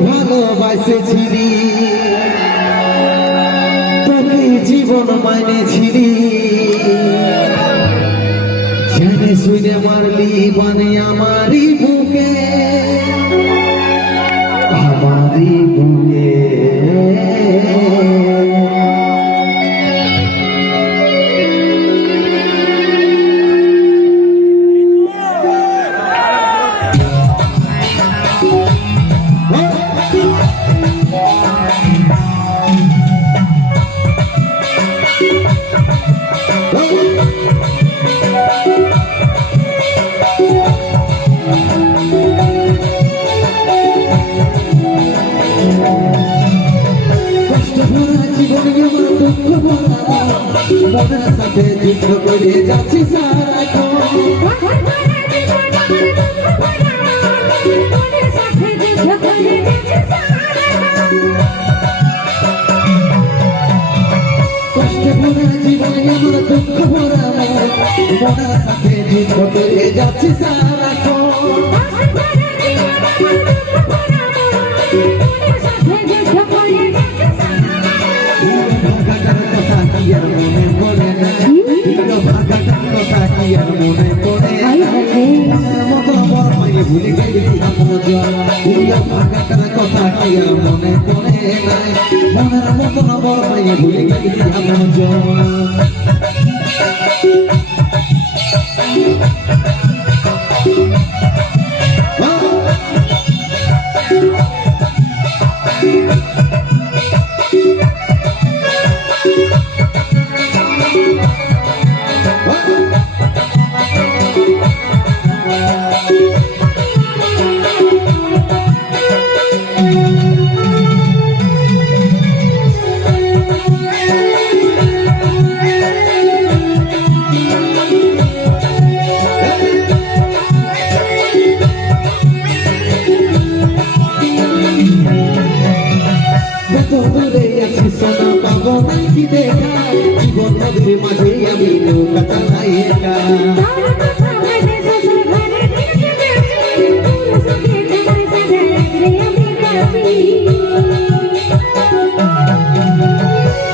ভালোবাসেছিলি তোকে জীবন মানেছিলি জেনে শুনে মারলি বানে আমারই বুকে আমারই বুকে মনের সাথে যুদ্ধ করে যাচ্ছি সারাক্ষণ কষ্টে ভরা জীবনে আমার দুঃখ ভরা মনের সাথে যুদ্ধ করে যাচ্ছি সারাক্ষণ মনে পড়ে না ভাগাটার কথা কি আর মনে পড়ে মতো বড় মাইয়ে ভুলে গেছি আপনার ভাগাটার কথা কি আর মনে পড়ে নাই মনের মতো বড় মাইয়ে ভুলে গেছি আপনার সোনা পাবো নাকি দেখা জীবন নদীর মাঝে আমি নৌকা চালাই একা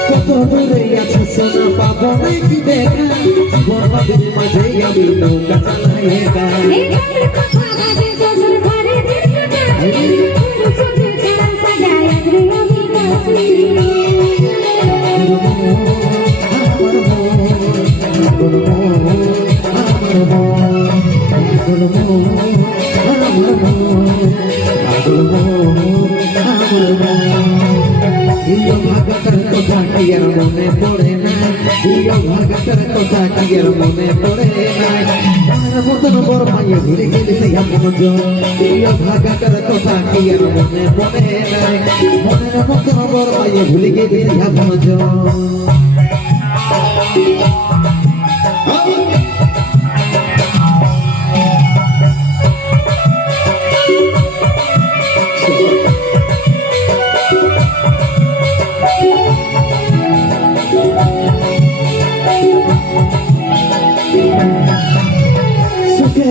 কত দূরে আছে সোনা পাবো নাকি দেখা জীবন নদীর মাঝে আমি নৌকা চালাই একা ভাগাটার কথা কি আর মনে পড়ে নাই ভাগাটার কথা কি আর মনে পড়ে নাই মনের মতন বড় মাইয়ে ঘুরে গেছে আপন ভাগাটার কথা কি আর মনে পড়ে নাই মনের মতন বড় মাইয়ে ভুলে গেছে আপন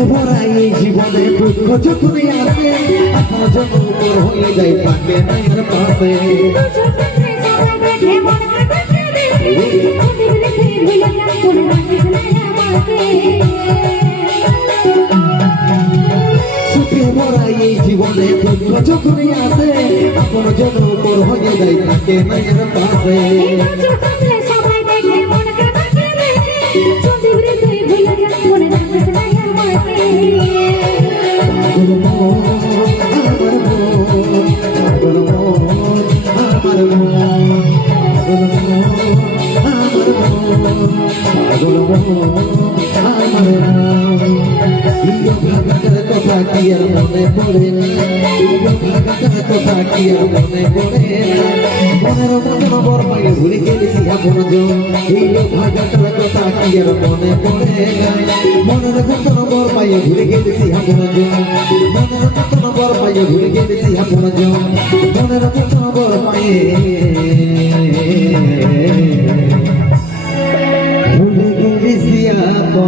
ভরা এই জীবনে দুঃখ যখনই আসে আপনার জন্য উপর হয়ে যায় পাকে নাইয়ের পাশে সুখে ভরা এই জীবনে দুঃখ যখনই আসে আপনার জন্য উপর হয়ে যায় পাকে নাইয়ের পাশে ভাগাটার কথা কি আর মনে পড়ে ভাগাটার কথা কি আর মনে পড়ে মনের মতন বড় মাইয়ে ভুলে গেছি আপন ভাগাটার কথা কি আর মনে পড়ে মনের মতন বড় মাইয়ে ভুলে গেছি আপন মনের মতন বড় মাইয়ে ভুলে গেছি আপন মনের মতন বড় মাইয়ে ভুলে গেছি আপন